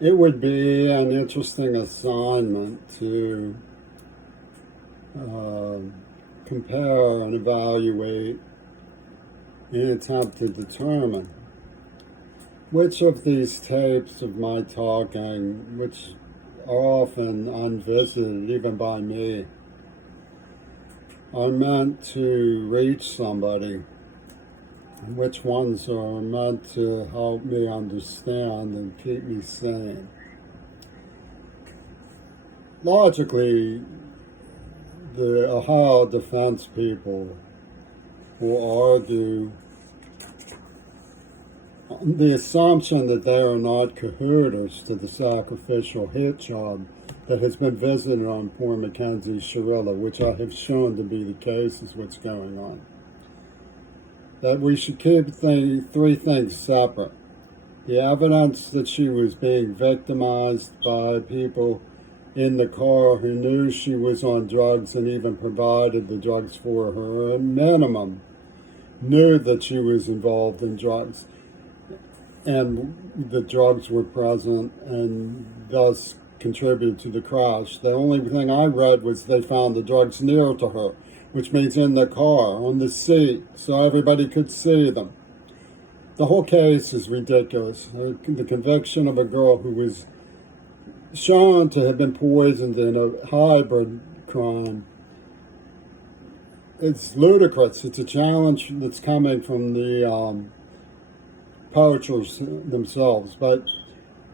It would be an interesting assignment to uh, compare and evaluate in an attempt to determine which of these tapes of my talking, which are often unvisited even by me, are meant to reach somebody, and which ones are meant to help me understand and keep me sane. Logically, the Ohio defense people will argue the assumption that they are not cahooters to the sacrificial hit job that has been visited on poor Mackenzie Shirilla, which I have shown to be the case, is what's going on. That we should keep three things separate. The evidence that she was being victimized by people in the car who knew she was on drugs and even provided the drugs for her, at minimum, knew that she was involved in drugs and the drugs were present and thus contributed to the crash. The only thing I read was they found the drugs near to her, which means in the car, on the seat, so everybody could see them. The whole case is ridiculous. The conviction of a girl who was shown to have been poisoned in a hybrid crime, it's ludicrous. It's a challenge that's coming from the poachers themselves, but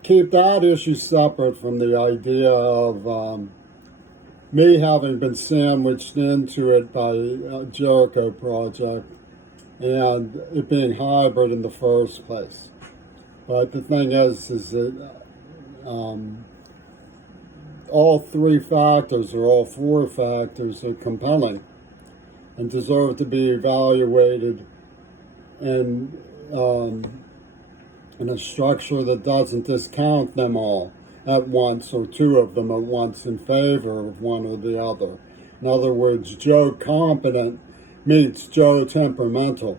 keep that issue separate from the idea of me having been sandwiched into it by Jericho Project and it being hybrid in the first place. But the thing is that all three factors or all four factors are compelling and deserve to be evaluated in a structure that doesn't discount them all at once or two of them at once in favor of one or the other. In other words, Joe competent meets Joe temperamental,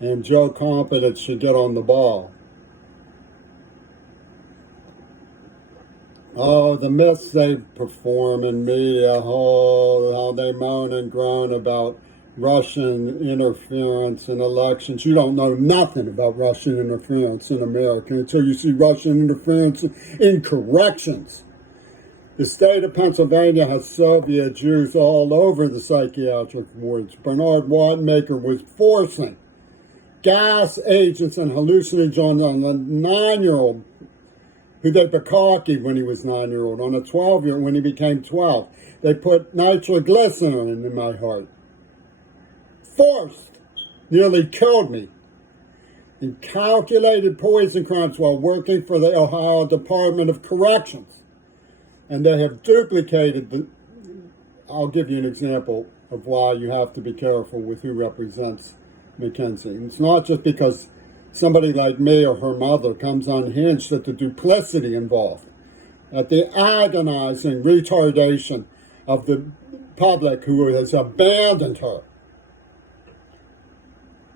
and Joe competent should get on the ball. Oh, the myths they perform in media, how they moan and groan about Russian interference in elections. You don't know nothing about Russian interference in America until you see Russian interference in corrections. The state of Pennsylvania has Soviet Jews all over the psychiatric wards. Bernard Wanamaker was forcing gas agents and hallucinogens on a 9-year-old who they bukkake when he was 9-year-old, on a 12-year-old when he became 12. They put nitroglycerin in my heart. Forced, nearly killed me, and calculated poison crimes while working for the Ohio Department of Corrections. And they have duplicated I'll give you an example of why you have to be careful with who represents Mackenzie. And it's not just because somebody like me or her mother comes unhinged at the duplicity involved, at the agonizing retardation of the public who has abandoned her.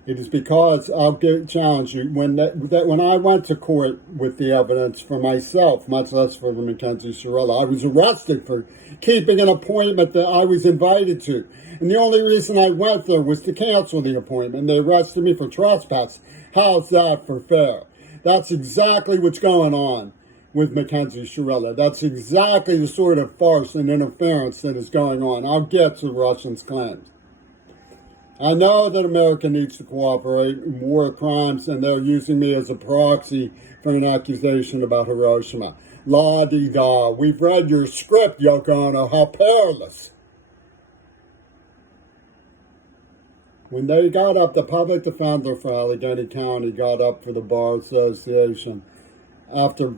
It is because I'll challenge you when I went to court with the evidence for myself, much less for Mackenzie Shirilla, I was arrested for keeping an appointment that I was invited to. And the only reason I went there was to cancel the appointment. They arrested me for trespass. How's that for fair? That's exactly what's going on with Mackenzie Shirilla. That's exactly the sort of farce and interference that is going on. I'll get to Russians' claims. I know that America needs to cooperate in war crimes, and they're using me as a proxy for an accusation about Hiroshima. La-di-da. We've read your script, Yoko Ono. How perilous. When they got up, the public defender for Allegheny County got up for the Bar Association after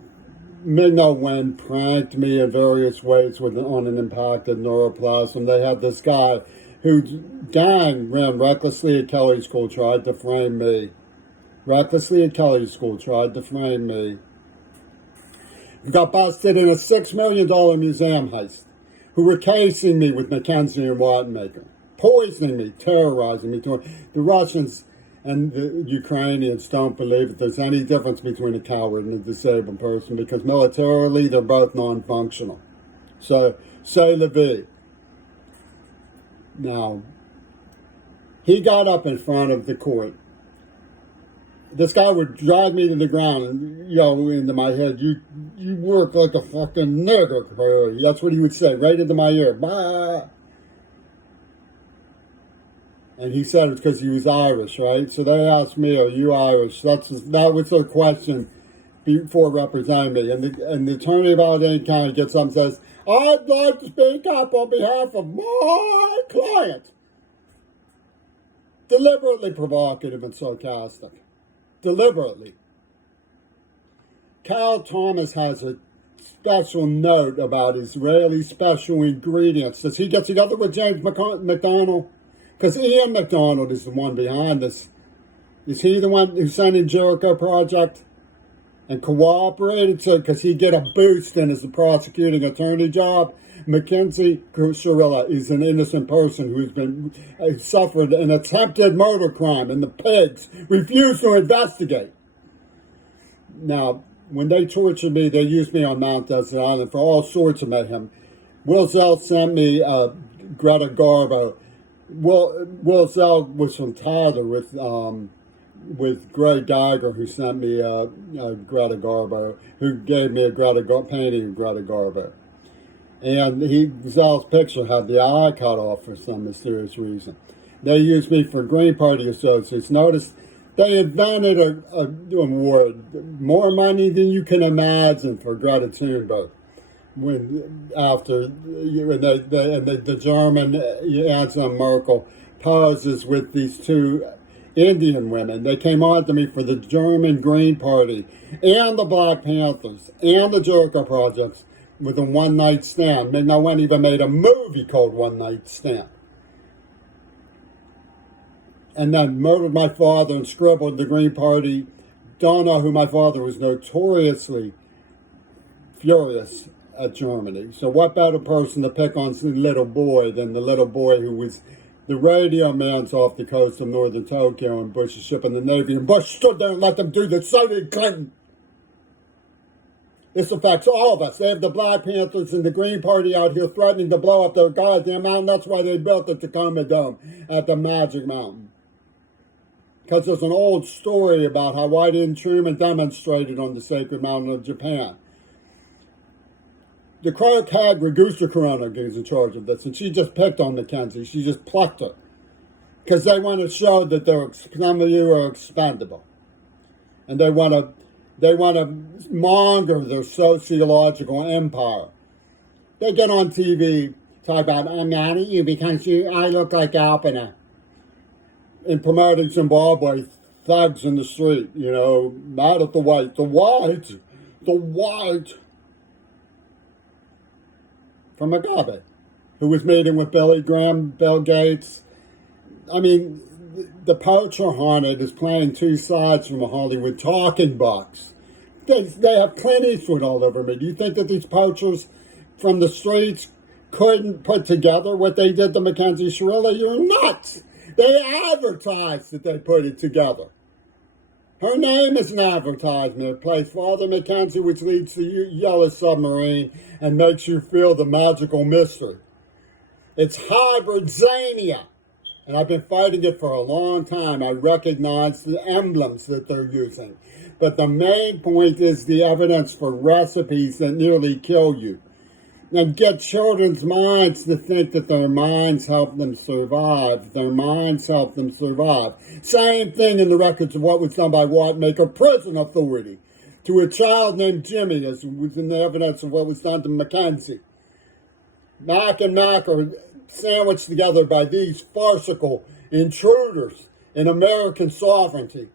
Migno Wen pranked me in various ways on an impacted neuroplasm. They had this guy whose gang ran recklessly at Kelley School, tried to frame me. Recklessly at Kelley School, tried to frame me. Got busted in a $6 million museum heist. Who were casing me with Mackenzie and Wanamaker. Poisoning me, terrorizing me. The Russians And the Ukrainians don't believe that there's any difference between a coward and a disabled person because militarily they're both non-functional. So, c'est la vie. Now, he got up in front of the court. This guy would drag me to the ground and yell into my head, you work like a fucking nigger, Barry. That's what he would say, right into my ear. Bah! And he said it's because he was Irish, right? So they asked me, are you Irish? That was their question before representing me. And the attorney of Allegheny County gets up and says, I'd like to speak up on behalf of my client. Deliberately provocative and sarcastic. Deliberately. Cal Thomas has a special note about Israeli special ingredients. Does he get together with James McDonald? Because Ian McDonald is the one behind this. Is he the one who signed in Jericho Project and cooperated so because he'd get a boost in his prosecuting attorney job? Mackenzie Shirilla is an innocent person who's been suffered an attempted murder crime, and the pigs refuse to investigate. Now, when they tortured me, they used me on Mount Desert Island for all sorts of mayhem. Will Zell sent me Greta Garbo. Will Zell was from Tyler with Greg Geiger, who sent me Greta Garbo, who gave me a painting of Greta Garbo. And Zell's picture had the eye cut off for some mysterious reason. They used me for Green Party associates. Notice they invented an award, more money than you can imagine for Greta Thunberg. The German Angela Merkel poses with these two Indian women. They came on to me for the German Green Party and the Black Panthers and the Jericho Projects with a one-night stand. No one even made a movie called One Night Stand. And then murdered my father and scribbled the Green Party. Don't know who my father was notoriously furious at Germany. So what better person to pick on the little boy than the little boy who was the radio man's off the coast of northern Tokyo and Bush is shipping the Navy, and Bush stood there and let them do this. So did Clinton. This affects all of us. They have the Black Panthers and the Green Party out here threatening to blow up their goddamn mountain. That's why they built the Tacoma Dome at the Magic Mountain. Because there's an old story about how why didn't Truman demonstrated on the sacred mountain of Japan. The Clark Hag Ragusa Corona is in charge of this, and she just picked on Mackenzie. She just plucked her. Because they want to show that some of you are expendable. And they want to monger their sociological empire. They get on TV, talk about, I'm mad at you because I look like Alpina. In promoting Zimbabwe, thugs in the street, mad at the white. The white. From Mugabe, who was meeting with Billy Graham, Bill Gates. I mean, the poacher hunted is playing two sides from a Hollywood talking box. They have Clint Eastwood all over me. Do you think that these poachers from the streets couldn't put together what they did to Mackenzie Shirilla? You're nuts. They advertised that they put it together. Her name is an advertisement. It plays Father Mackenzie, which leads to Yellow Submarine and makes you feel the magical mystery. It's hybridzania. And I've been fighting it for a long time. I recognize the emblems that they're using. But the main point is the evidence for recipes that nearly kill you. And get children's minds to think that their minds help them survive. Their minds help them survive. Same thing in the records of what was done by Watmaker Prison Authority to a child named Jimmy, as was in the evidence of what was done to Mackenzie. Mac and Mac are sandwiched together by these farcical intruders in American sovereignty,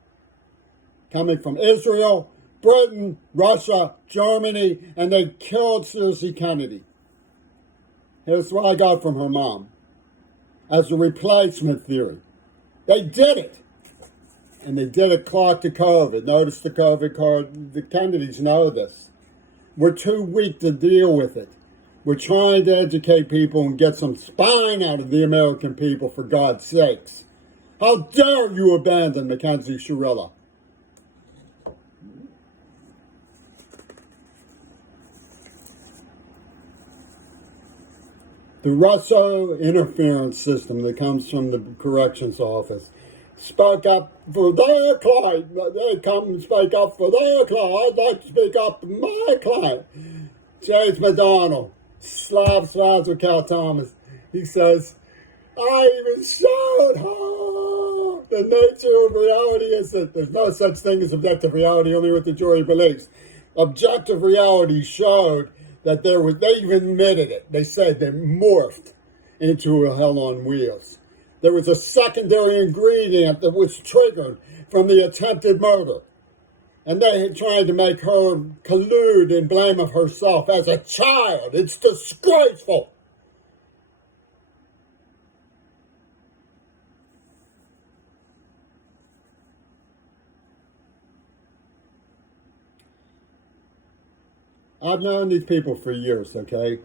coming from Israel, Britain, Russia, Germany, and they killed Susie Kennedy. Here's what I got from her mom as a replacement theory. They did it. And they did it clock to COVID. Notice the COVID card. The Kennedys know this. We're too weak to deal with it. We're trying to educate people and get some spine out of the American people, for God's sakes. How dare you abandon Mackenzie Shirilla? The Russo interference system that comes from the corrections office spoke up for their client. They come and speak up for their client. I'd like to speak up for my client. James McDonald, Slav with Cal Thomas. He says, I even showed her the nature of reality is that there's no such thing as objective reality, only what the jury believes. Objective reality showed that they even admitted it. They said they morphed into a hell on wheels. There was a secondary ingredient that was triggered from the attempted murder. And they had tried to make her collude in blame of herself as a child. It's disgraceful. I've known these people for years, okay?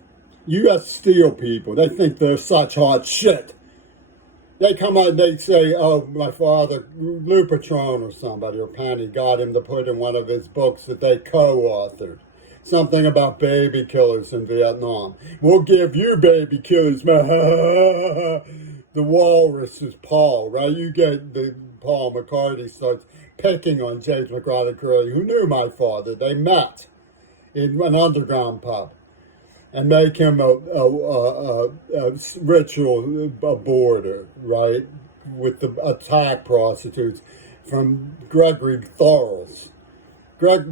U.S. Steel people, they think they're such hot shit. They come out and they say, oh, my father, Lou Patron or somebody, or Penny, got him to put in one of his books that they co-authored. Something about baby killers in Vietnam. We'll give you baby killers, man. The walrus is Paul, right? You get the Paul McCartney starts picking on James McGrath Curry, who knew my father. They met in an underground pub, and make him a ritual aborter, right, with the attack prostitutes from Gregory Thorles.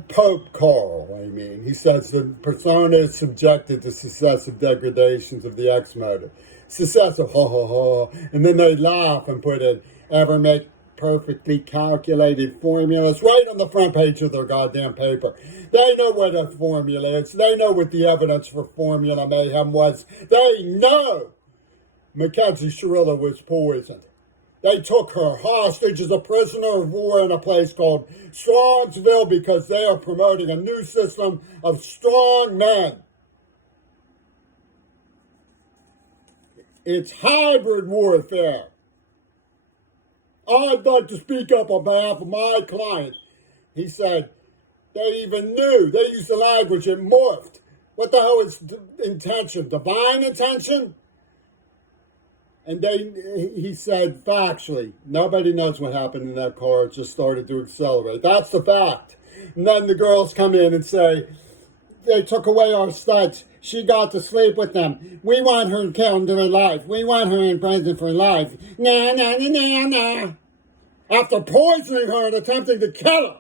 Pope Carl, I mean. He says the persona is subjected to successive degradations of the X motive. Successive, ha ha ha. And then they laugh and put in, ever make perfectly calculated formulas right on the front page of their goddamn paper. They know what a formula is. They know what the evidence for formula mayhem was. They know Mackenzie Shirilla was poisoned. They took her hostage as a prisoner of war in a place called Strongsville because they are promoting a new system of strong men. It's hybrid warfare. I'd like to speak up on behalf of my client. He said, they even knew. They used the language, it morphed. What the hell is intention? Divine intention? And he said, factually, nobody knows what happened in that car. It just started to accelerate. That's the fact. And then the girls come in and say, they took away our studs. She got to sleep with them. We want her killed to her life. We want her in prison for life. Nah, nah, nah, nah, nah. After poisoning her and attempting to kill her.